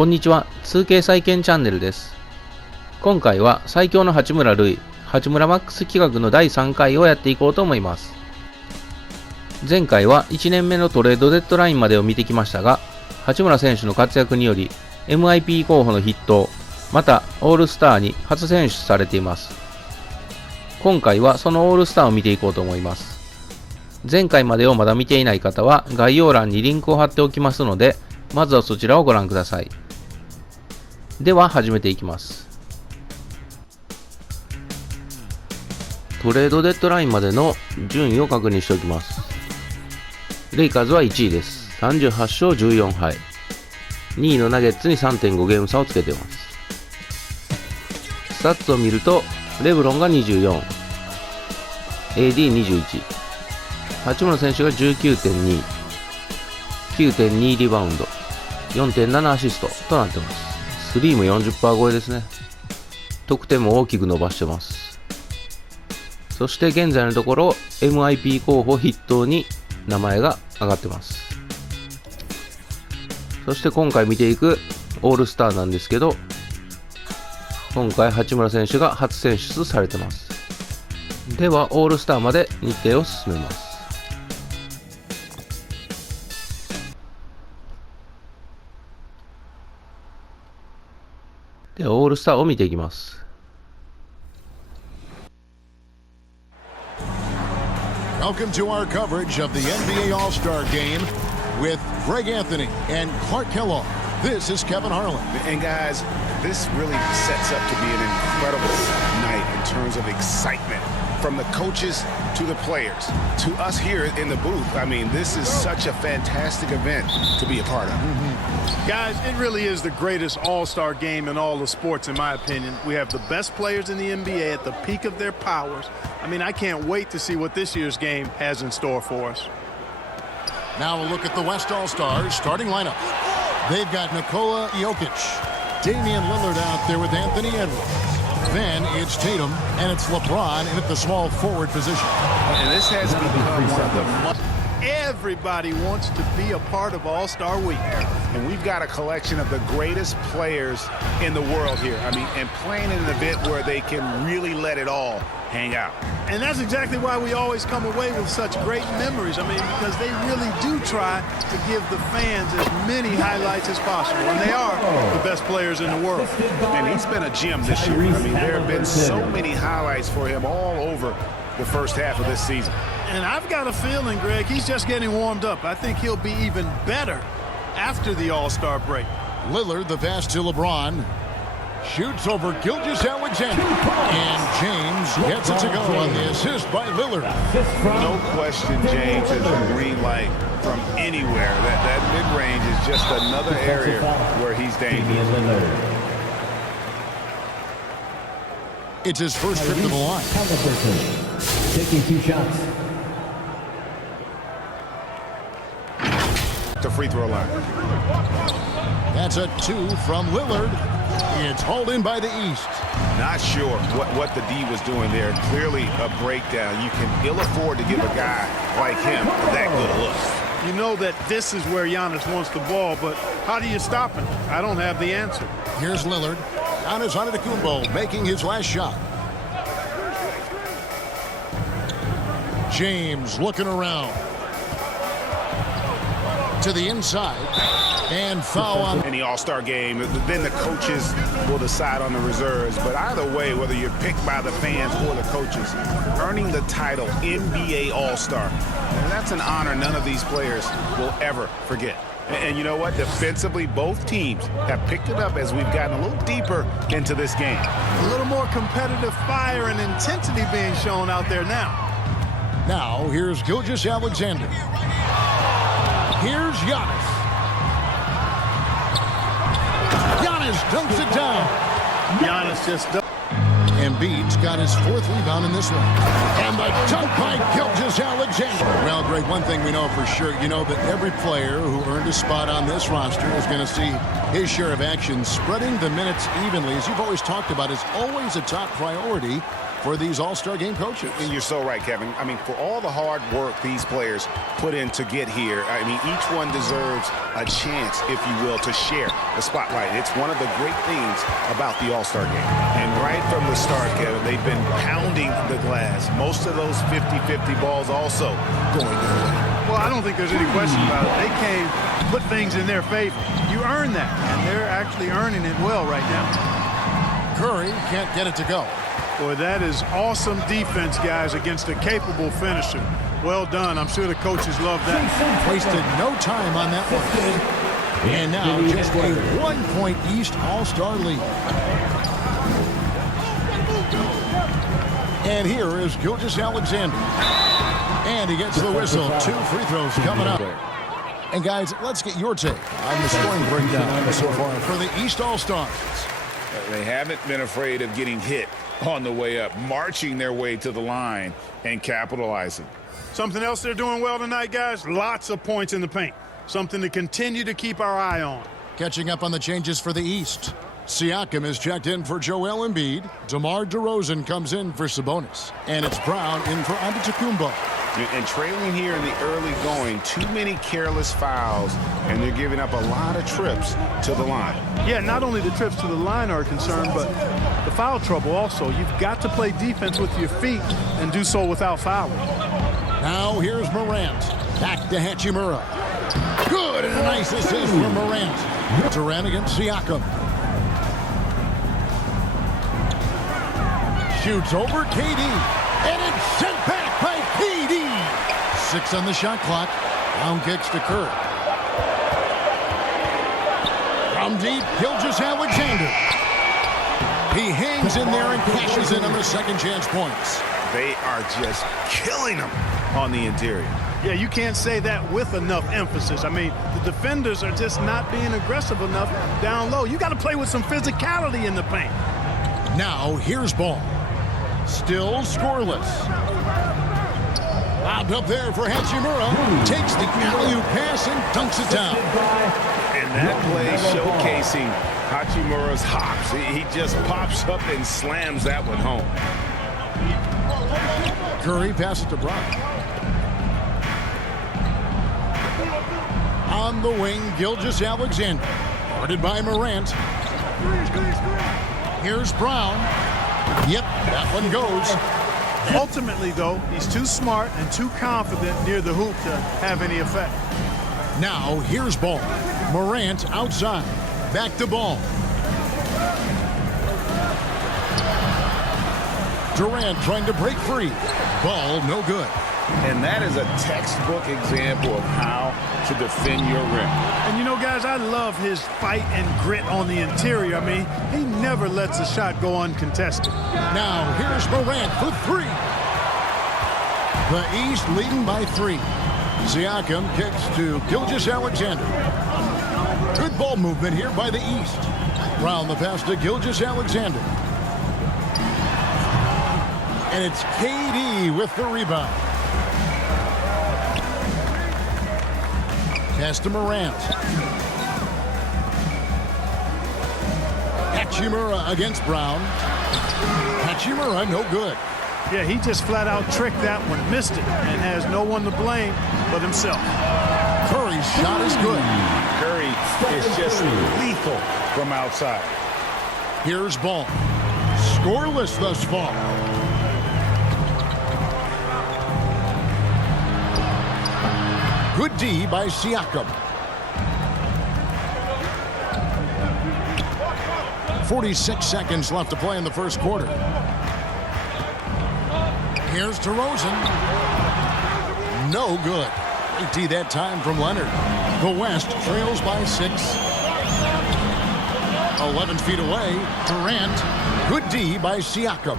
こんにちは、2K 再建チャンネルです。今回は最強の八村塁、ハチムラマックス企画の第3回をやっていこうと思います。前回は1年目のトレードデッドラインまでを見てきましたが、八村選手の活躍により MIP 候補の筆頭、またオールスターに初選出されています。今回はそのオールスターを見ていこうと思います。前回までをまだ見ていない方は概要欄にリンクを貼っておきますので、まずはそちらをご覧ください。では始めていきます。トレードデッドラインまでの順位を確認しておきます。レイカーズは1位です。38勝14敗。2位のナゲッツに 3.5 ゲーム差をつけています。スタッツを見ると、レブロンが24、AD21、八村選手が 19.2、9.2 リバウンド、4.7 アシストとなっています。スリーも 40% 超えですね。得点も大きく伸ばしてます。そして現在のところ MIP 候補筆頭に名前が上がってます。そして今回見ていくオールスターなんですけど、今回八村選手が初選出されてます。ではオールスターまで日程を進めます。ではオールスターを見ていきます。Welcome to our coverage of the NBA All-Star Game with Greg Anthony and Clark Kellogg. This is Kevin Harlan. And guys, this really sets up to be an incredible night in terms of excitement. From the coaches to the players, to us here in the booth. I mean, this is such a fantastic event to be a part of. Guys, it really is the greatest all-star game in all the sports, in my opinion. We have the best players in the NBA at the peak of their powers. I mean, I can't wait to see what this year's game has in store for us. Now a look at the West All-Stars starting lineup. They've got Nikola Jokic, Damian Lillard out there with Anthony Edwards. Then it's Tatum, and it's LeBron in at the small forward position. And this has become one of the... Everybody wants to be a part of All-Star Week. And we've got a collection of the greatest players in the world here. I mean, and playing in an event where they can really let it all hang out. And that's exactly why we always come away with such great memories. I mean, because they really do try to give the fans as many highlights as possible. And they are the best players in the world. And he's been a gem this year. I mean, there have been so many highlights for him all over the first half of this season. And I've got a feeling, Greg, he's just getting warmed up. I think he'll be even better after the All-Star break. Lillard, the pass to LeBron. Shoots over Gilgeous-Alexander. And James gets it to go on the assist by Lillard. No question, James has a green light from anywhere. That mid-range is just another area where he's dangerous. It's his first trip to the line. Taking 2 shots. The free throw line. That's a 2 from Lillard. It's hauled in by the East. Not sure what the D was doing there. Clearly a breakdown. You can ill afford to give a guy like him that good a look. You know that this is where Giannis wants the ball, but how do you stop him? I don't have the answer. Here's Lillard. Giannis Antetokounmpo making his last shot. James looking around. To the inside. And foul on. In the All-Star game, then the coaches will decide on the reserves. But either way, whether you're picked by the fans or the coaches, earning the title NBA All-Star, and that's an honor none of these players will ever forget. And you know what? Defensively, both teams have picked it up as we've gotten a little deeper into this game. A little more competitive fire and intensity being shown out there now. Now, here's Gilgeous-Alexander. Here's Giannis. Giannis dunks it down. Giannis just Embiid's got his 4th rebound in this one. And the dunk by Gilgeous-Alexander. Well, Greg, one thing we know for sure, you know that every player who earned a spot on this roster is going to see his share of action. Spreading the minutes evenly, as you've always talked about, is always a top priority for these All-Star Game coaches. And you're so right, Kevin. I mean, for all the hard work these players put in to get here, I mean, each one deserves a chance, if you will, to share the spotlight. It's one of the great things about the All-Star Game. And right from the start, Kevin, they've been pounding the glass. Most of those 50-50 balls also going their way. Well, I don't think there's any question about it. They came, put things in their favor. You earn that, and they're actually earning it well right now. Curry can't get it to go. Boy, that is awesome defense, guys, against a capable finisher. Well done. I'm sure the coaches love that. Wasted no time on that one. And now just a 1-point East All-Star lead. And here is Gilgeous-Alexander. And he gets the whistle. 2 free throws coming up. And guys, let's get your take on the scoring breakdown so far for the East All-Stars. They haven't been afraid of getting hit on the way up, marching their way to the line and capitalizing. Something else they're doing well tonight, guys, lots of points in the paint. Something to continue to keep our eye on. Catching up on the changes for the East. Siakam is checked in for Joel Embiid. DeMar DeRozan comes in for Sabonis. And it's Brown in for Antetokounmpo. And trailing here in the early going, too many careless fouls, and they're giving up a lot of trips to the line. Yeah, not only the trips to the line are a concern, but the foul trouble also. You've got to play defense with your feet and do so without fouling. Now here's Morant. Back to Hachimura. Good, and a nice assist from Morant. Durant against Siakam. Shoots over KD. And it's sent back by KD. 6 on the shot clock. Down kicks to Curry. From deep, Gilgeous-Alexander. He hangs in there and cashes in on the second chance points. They are just killing them on the interior. Yeah, you can't say that with enough emphasis. I mean, the defenders are just not being aggressive enough down low. You got to play with some physicality in the paint. Now, here's Ball. Still scoreless. Lobbed up there for Hachimura. Takes the alley-oop pass and dunks it down. And that play showcasing Hachimura's hops. He just pops up and slams that one home. Curry passes to Brown. On the wing, Gilgeous-Alexander. Guarded by Morant. Here's Brown. Yep, that one goes. Ultimately, though, he's too smart and too confident near the hoop to have any effect. Now, here's Ball. Morant outside. Back to Ball. Durant trying to break free. Ball, no good. And that is a textbook example of how to defend your rim. And you know, guys, I love his fight and grit on the interior. I mean, he never lets a shot go uncontested. Now, here's Morant for 3. The East leading by 3. Siakam kicks to Gilgeous-Alexander. Good ball movement here by the East. Brown the pass to Gilgeous-Alexander. And it's KD with the rebound. Pass to Morant. Hachimura against Brown. Hachimura, no good. Yeah, he just flat out tricked that one, missed it, and has no one to blame but himself. Curry's shot is good. Curry is just lethal from outside. Here's Ball. Scoreless thus far. Good D by Siakam. 46 seconds left to play in the first quarter. Here's DeRozan. No good. Great D that time from Leonard. The West trails by 6. 11 feet away. Durant. Good D by Siakam.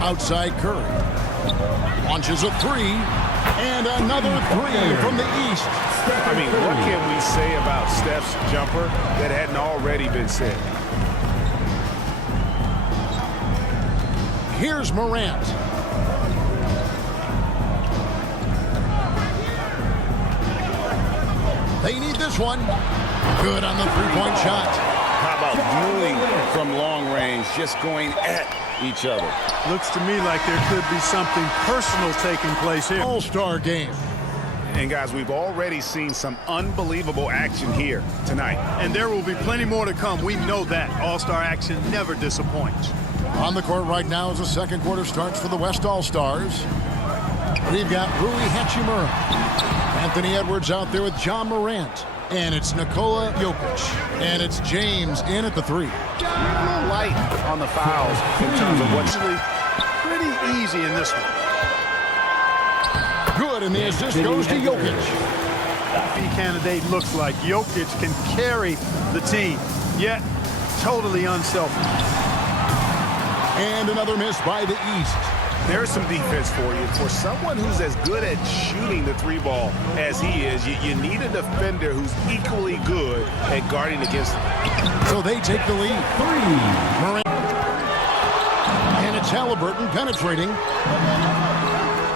Outside Curry. Launches a 3, and another 3 from the East. I mean, what can we say about Steph's jumper that hadn't already been said? Here's Morant. They need this one. Good on the three-point shot. How about viewing from long range, just going at each other. Looks to me like there could be something personal taking place here. All-Star game. And guys, we've already seen some unbelievable action here tonight. And there will be plenty more to come. We know that. All-Star action never disappoints. On the court right now as the second quarter starts for the West All-Stars. We've got Rui Hachimura. Anthony Edwards out there with John Morant. And it's Nikola Jokic. And it's James in at the three. A little light on the fouls in terms of what's pretty easy in this one. Good, and the assist goes to Jokic. The candidate looks like Jokic can carry the team, yet totally unselfish. And another miss by the East. There's some defense for you. For someone who's as good at shooting the three ball as he is, you need a defender who's equally good at guarding against him. So they take the lead. Morant. And it's Halliburton penetrating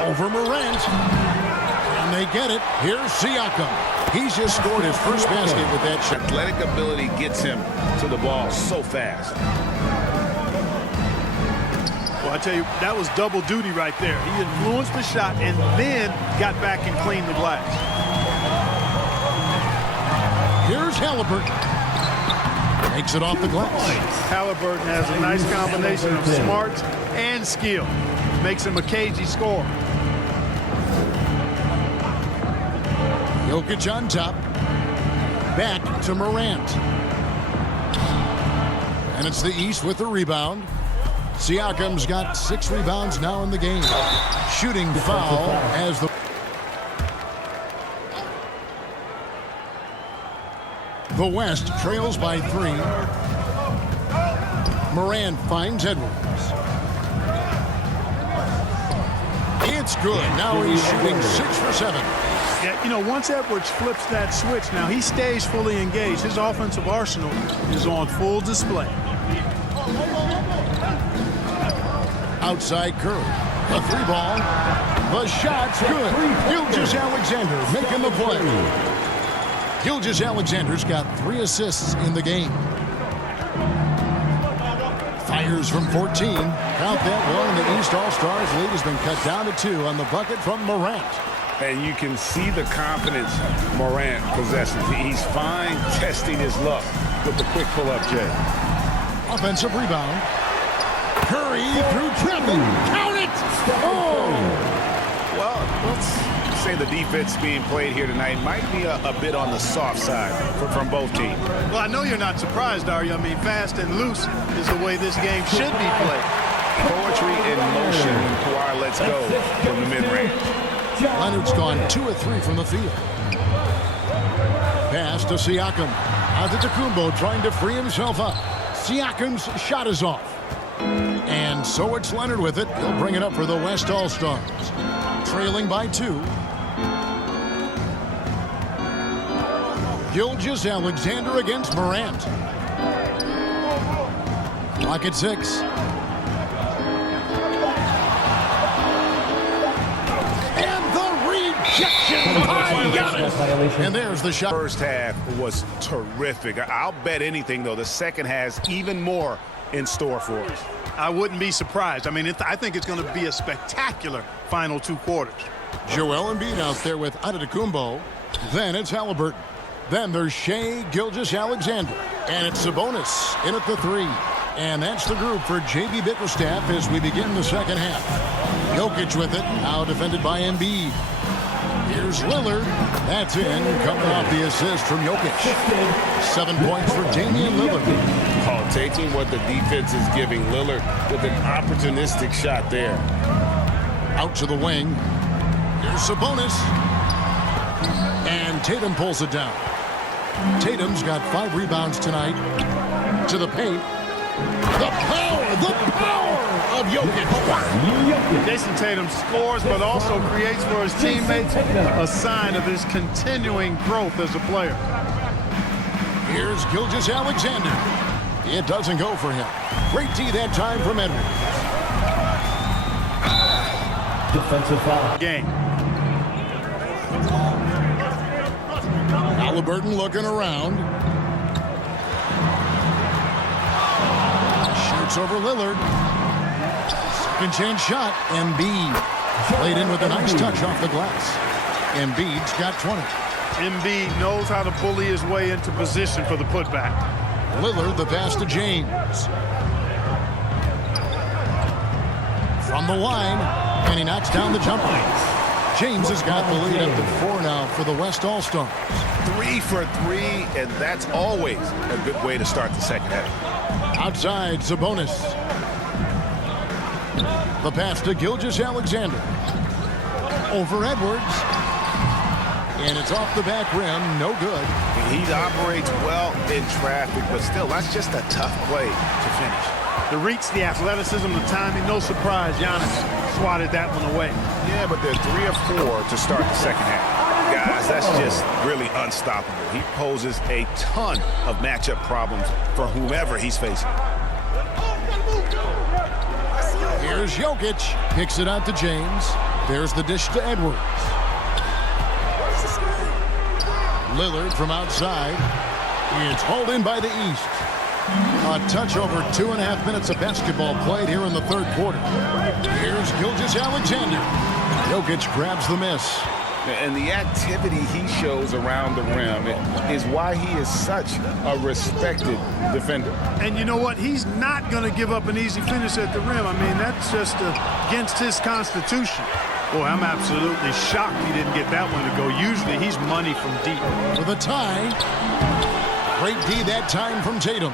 over Morant. And they get it. Here's Siakam. He's just scored his first basket with that shot. Athletic ability gets him to the ball so fast. Well, I tell you, that was double duty right there. He influenced the shot and then got back and cleaned the glass. Here's Halliburton. Makes it off the glass. Halliburton has a nice combination of smarts and skill. Makes him a cagey scorer. Jokic on top. Back to Morant. And it's the East with the rebound. Siakam's got 6 rebounds now in the game. Shooting foul as the West trails by 3. Morant finds Edwards. It's good. Now he's shooting 6 for 7. Yeah, you know, once Edwards flips that switch, now he stays fully engaged. His offensive arsenal is on full display. Outside Curry. The 3-ball. The shot's good. Gilgeous-Alexander making the play. Gilgeous-Alexander's got 3 assists in the game. Fires from 14. Count that one. The East All-Stars lead has been cut down to 2 on the bucket from Morant. And you can see the confidence Morant possesses. He's fine testing his luck with the quick pull-up, Jay. Offensive rebound. Curry through traffic. Count it! Oh! Well, let's say the defense being played here tonight might be a bit on the soft side from both teams. Well, I know you're not surprised, are you? I mean, fast and loose is the way this game should be played. Poetry in motion when Kawhi lets go from the mid-range. Leonard's gone 2 of 3 from the field. Pass to Siakam. Antetokounmpo trying to free himself up. Siakam's shot is off. And so it's Leonard with it. He'll bring it up for the West All-Stars. Trailing by 2. Gilgeous-Alexander against Morant. Clock at 6. And the rejection. And there's the shot. First half was terrific. I'll bet anything, though, the second has even more in store for us. I wouldn't be surprised. I mean, I think it's going to be a spectacular final 2 quarters. Joel Embiid out there with Antetokounmpo. Then it's Halliburton. Then there's Shai Gilgeous-Alexander. And it's Sabonis in at the 3. And that's the group for J.B. Bickerstaff as we begin the second half. Jokic with it, now defended by Embiid. Here's Lillard. That's in, coming off the assist from Jokic. 7 points for Damian Lillard. Oh, taking what the defense is giving Lillard with an opportunistic shot there. Out to the wing. Here's Sabonis. And Tatum pulls it down. Tatum's got 5 rebounds tonight. To the paint. The power of Jokic. Jason Tatum scores, but also creates for his teammates a sign of his continuing growth as a player. Here's Gilgeous-Alexander. It doesn't go for him. Great D that time from Edwards. Defensive foul. Game. Halliburton looking around. Pass over Lillard. Second chance shot. Embiid played in with a nice touch off the glass. Embiid's got 20. Embiid knows how to bully his way into position for the putback. Lillard, the pass to James. From the line, and he knocks down the jumper. James has got the lead up to 4 now for the West All-Stars. 3 for 3, and that's always a good way to start the second half. Outside, Sabonis. The pass to Gilgeous-Alexander. Over Edwards. And it's off the back rim, no good. He operates well in traffic, but still, that's just a tough play to finish. The reach, the athleticism, the timing, no surprise. Giannis swatted that one away. Yeah, but they're 3 of 4 to start the second half. Guys, that's just really unstoppable. He poses a ton of matchup problems for whomever he's facing. Here's Jokic. Picks it out to James. There's the dish to Edwards. Lillard from outside. It's hauled in by the East. A touch over 2.5 minutes of basketball played here in the third quarter. Here's Gilgeous-Alexander. Jokic grabs the miss. And the activity he shows around the rim is why he is such a respected defender. And you know what? He's not going to give up an easy finish at the rim. I mean, that's just against his constitution. Boy, I'm absolutely shocked he didn't get that one to go. Usually he's money from deep. With a tie. Great D that time from Tatum.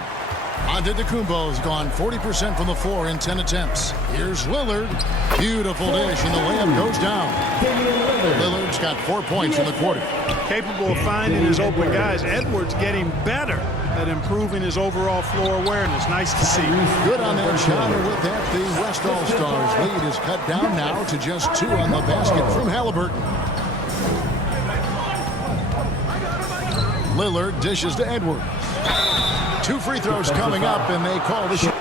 Antetokounmpo has gone 40% from the floor in 10 attempts. Here's Lillard. Beautiful dish, and the layup goes down. Lillard's got 4 points in the quarter. Capable of finding his open guys. Edwards getting better at improving his overall floor awareness. Nice to see. Good on that shot, and with that, the West All-Stars lead is cut down now to just 2 on the basket from Halliburton. Lillard dishes to Edwards. 2 free throws coming up, and they call the shot.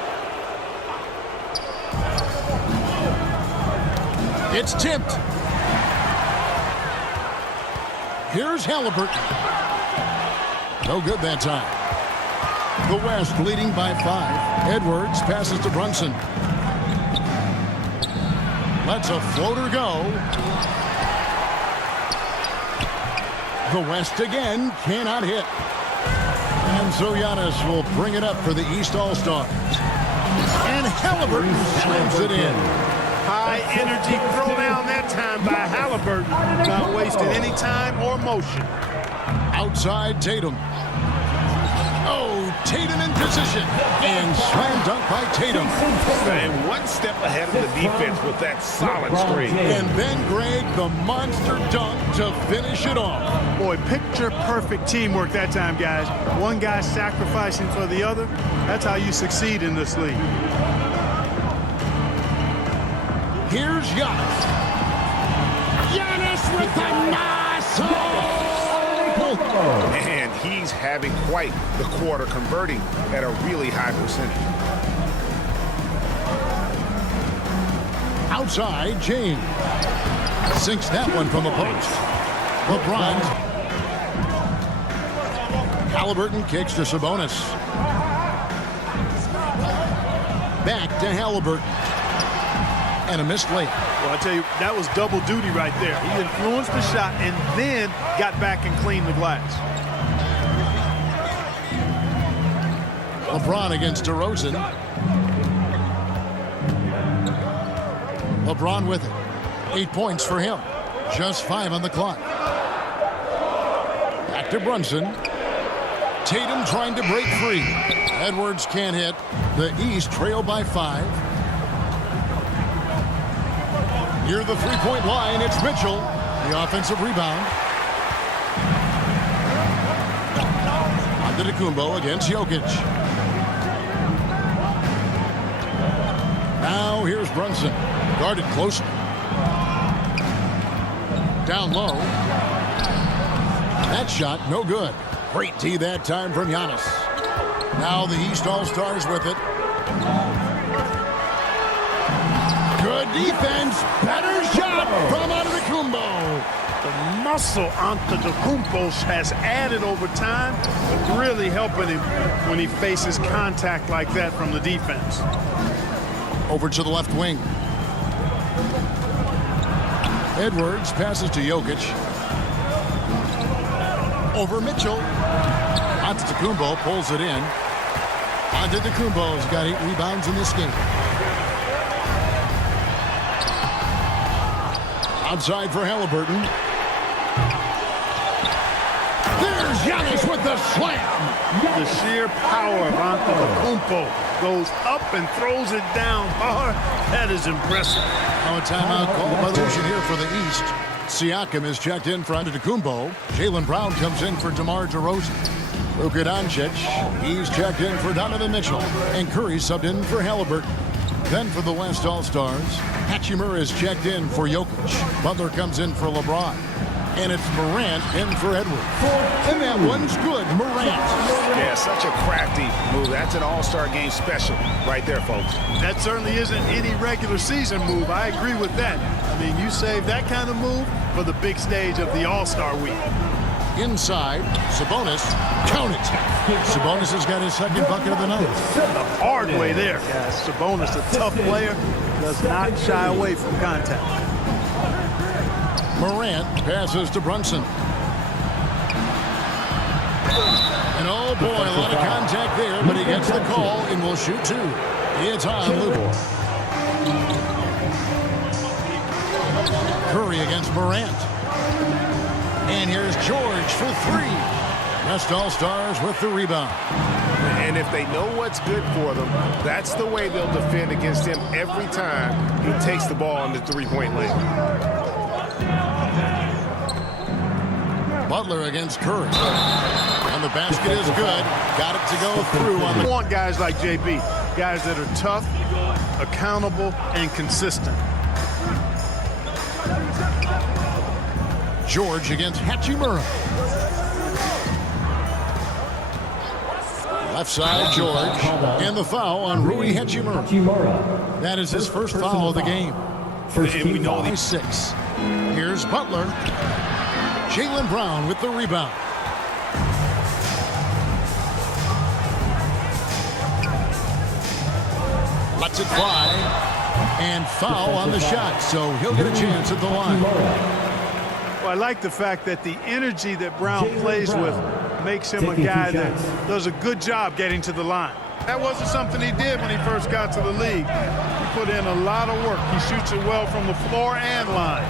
It's tipped. Here's Halliburton. No good that time. The West leading by 5. Edwards passes to Brunson. Lets a floater go. The West again cannot hit. And so Giannis will bring it up for the East All-Stars. And Halliburton slams it in. High energy throwdown that time by Halliburton. Not wasting any time or motion. Outside Tatum. Oh, Tatum in position. And slam dunk by Tatum. And 1 step ahead of the defense with that solid screen. And then Greg, the monster dunk to finish it off. Boy, picture perfect teamwork that time, guys. One guy sacrificing for the other. That's how you succeed in this league. Here's Giannis. Giannis with the muscle. Man, he's having quite the quarter, converting at a really high percentage. Outside, James. Sinks that one from the post. LeBron. Halliburton kicks to Sabonis. Back to Halliburton. And a missed layup. Well, I tell you, that was double duty right there. He influenced the shot and then got back and cleaned the glass. LeBron against DeRozan. LeBron with it. 8 points for him. Just 5 on the clock. Back to Brunson. Tatum trying to break free. Edwards can't hit. The East trail by 5. Near the three-point line, it's Mitchell. The offensive rebound. Antetokounmpo against Jokic. Now here's Brunson. Guarded closely. Down low. That shot, no good. Great D that time from Giannis. Now the East All-Stars with it. Good defense. Better shot from Antetokounmpo. The muscle Antetokounmpo has added over time, but really helping him when he faces contact like that from the defense. Over to the left wing. Edwards passes to Jokic. Over Mitchell. Antetokounmpo pulls it in. Antetokounmpo's got 8 rebounds in this game. Outside for Halliburton. There's Giannis with the slam. The sheer power of Antetokounmpo goes up and throws it down hard. That is impressive. Now a timeout called by the Ocean here for the East. Siakam is checked in for Antetokounmpo. Jaylen Brown comes in for DeMar DeRozan. Luka Doncic, he's checked in for Donovan Mitchell. And Curry subbed in for Halliburton. Then for the West All-Stars, Hachimura is checked in for Jokic. Butler comes in for LeBron. And it's Morant in for Edwards. And that one's good, Morant. Yeah, such a crafty move. That's an all-star game special right there, folks. That certainly isn't any regular season move. I agree with that. I mean, you save that kind of move for the big stage of the All-Star week. Inside, Sabonis, count it. Sabonis has got his second bucket of the night. The hard way there, guys. Sabonis, a tough player, does not shy away from contact. Morant passes to Brunson. And oh boy, a lot of contact there, but he gets the call and will shoot 2. It's on Luka. Curry against Morant. And here's George for 3. West All-Stars with the rebound. And if they know what's good for them, that's the way they'll defend against him every time he takes the ball in the three-point lane. Butler against Curry. And the basket is good. Got it to go through on the... We want guys like JB, guys that are tough, accountable, and consistent. George against Hachimura. Left side, George. And the foul on Rui Hachimura. That is his first foul of the game. And we know he's 6. Here's Butler. Jaylen Brown with the rebound. Lets it fly. And foul on the shot, so he'll get a chance at the line. Well, I like the fact that the energy that Brown plays with makes him a guy that does a good job getting to the line. That wasn't something he did when he first got to the league. He put in a lot of work. He shoots it well from the floor and line.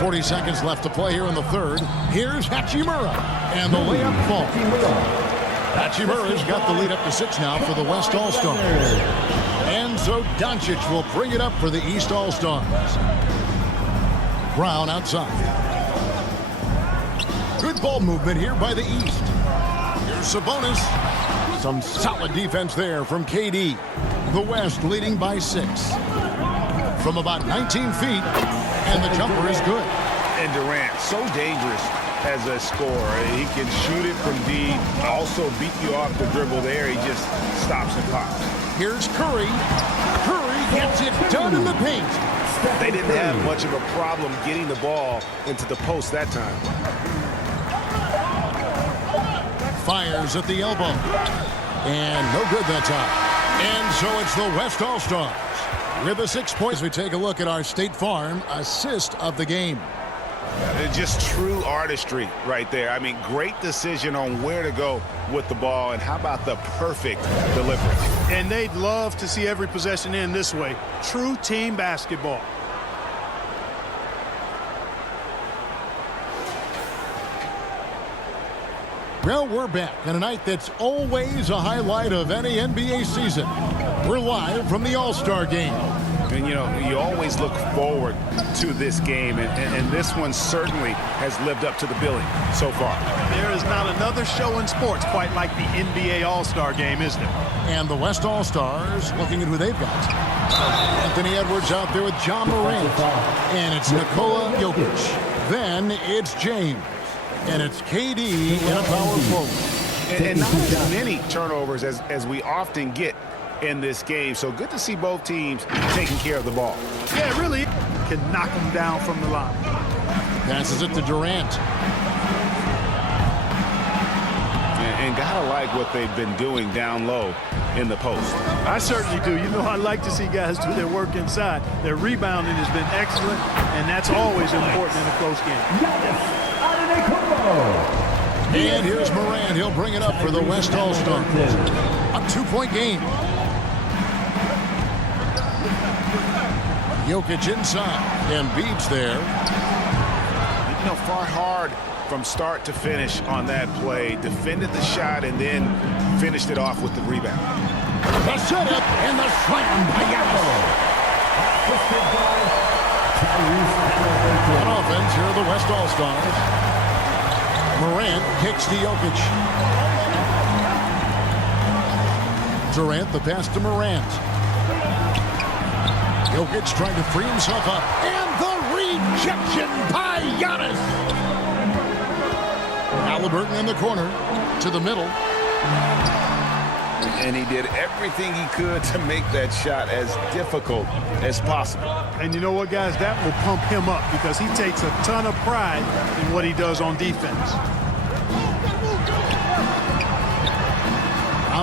40 seconds left to play here in the third. Here's Hachimura. And the layup falls. Hachimura's got the lead up to 6 now for the West All-Stars. And so Doncic will bring it up for the East All-Stars. Brown outside. Good ball movement here by the East. Here's Sabonis. Some solid defense there from KD. The West leading by 6. From about 19 feet. And the jumper is good. And Durant, so dangerous as a scorer. He can shoot it from deep, also beat you off the dribble there. He just stops and pops. Here's Curry. Curry gets it done in the paint. They didn't have much of a problem getting the ball into the post that time. Fires at the elbow. And no good that time. And so it's the West All-Stars. With the 6 points, we take a look at our State Farm assist of the game. Just true artistry right there. I mean, great decision on where to go with the ball, and how about the perfect delivery? And they'd love to see every possession end this way. True team basketball. Well, we're back on a night that's always a highlight of any NBA season. We're live from the All-Star Game. And, you know, you always look forward to this game, and this one certainly has lived up to the billing so far. There is not another show in sports quite like the NBA All-Star Game, is there? And the West All-Stars looking at who they've got. Anthony Edwards out there with John Morant. And it's Nikola Jokic. Then it's James. And it's KD in a power forward. And not as many turnovers as we often get in this game. So good to see both teams taking care of the ball. Yeah, really can knock them down from the line. Passes it to Durant. And gotta like what they've been doing down low in the post. I certainly do. You know, I like to see guys do their work inside. Their rebounding has been excellent, and that's always important in a close game. And here's Morant. He'll bring it up for the West All-Stars. A 2-point game. Jokic inside. Embiid's there. You know, fought hard from start to finish on that play. Defended the shot and then finished it off with the rebound. The setup and the slam by Giannis. On offense, here are the West All-Stars. Morant kicks to Jokic. Durant, the pass to Morant. Jokic trying to free himself up. And the rejection by Giannis. Halliburton in the corner to the middle. And he did everything he could to make that shot as difficult as possible. And you know what, guys? That will pump him up because he takes a ton of pride in what he does on defense.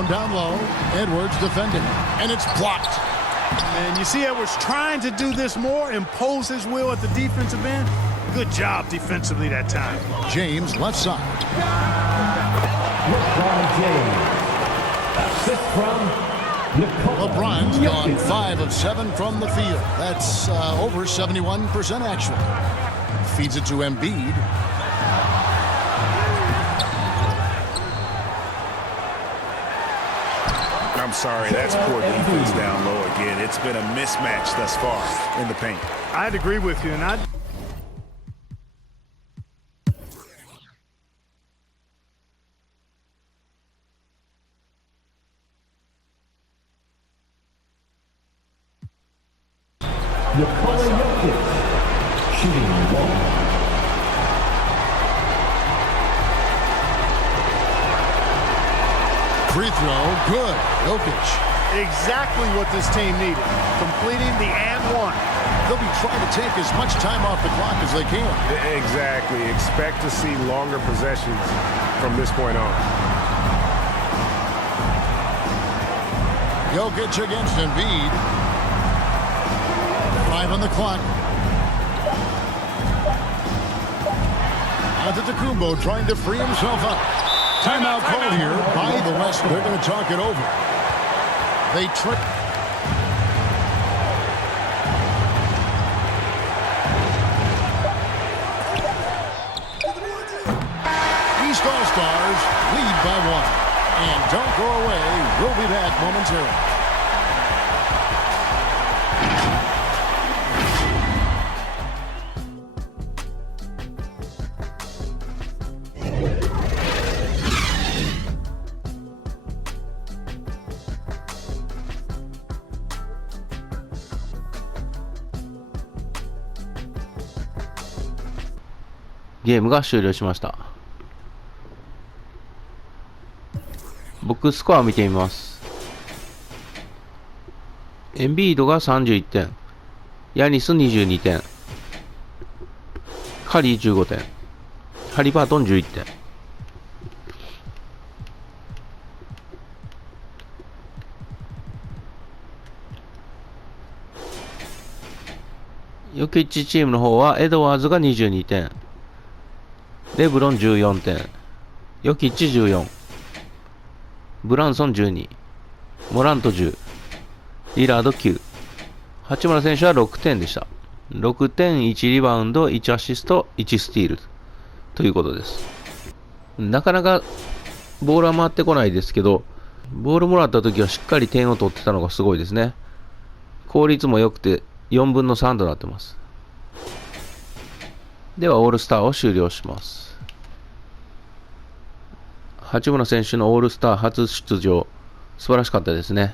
Down low. Edwards defending. And it's blocked. And you see Edwards trying to do this more, impose his will at the defensive end. Good job defensively that time. James left side. LeBron James. Assist from LeBron's gone 5 of 7 from the field. That's over 71% actually. Feeds it to Embiid. I'm sorry, that's poor defense down low again. It's been a mismatch thus far in the paint. I'd agree with you, and Nikola Jokic shooting the ball. Free throw, good. Jokic. exactly what this team needed, completing the and one. They'll be trying to take as much time off the clock as they can. Exactly. Expect to see longer possessions from this point on. Jokic against Embiid. 5 on the clock. Antetokounmpo trying to free himself up. Timeout called here by the West. They're going to talk it over. They trick. East All-Stars lead by 1. And don't go away. We'll be back momentarily.ゲームが終了しました。ボックススコアを見てみます。エンビードが31点、ヤニス22点、カリー15点、ハリバートン11点。ヨキッチチームの方はエドワーズが22点、レブロン14点、ヨキッチ14、ブランソン12、モラント10、リラード9、八村選手は6点でした。6点、1リバウンド、1アシスト、1スティールということです。なかなかボールは回ってこないですけど、ボールもらった時はしっかり点を取ってたのがすごいですね。効率も良くて4分の3となってます。ではオールスターを終了します。八村選手のオールスター初出場、素晴らしかったですね。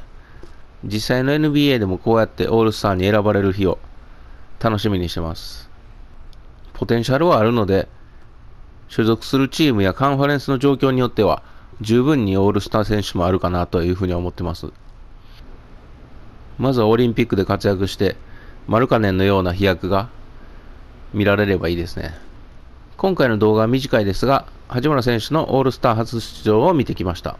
実際の NBA でもこうやってオールスターに選ばれる日を楽しみにしてます。ポテンシャルはあるので、所属するチームやカンファレンスの状況によっては十分にオールスター選手もあるかなというふうに思ってます。まずはオリンピックで活躍して、マルカネンのような飛躍が見られればいいですね。今回の動画は短いですが、八村選手のオールスター初出場を見てきました。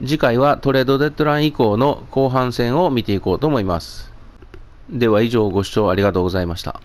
次回はトレードデッドライン以降の後半戦を見ていこうと思います。では以上ご視聴ありがとうございました。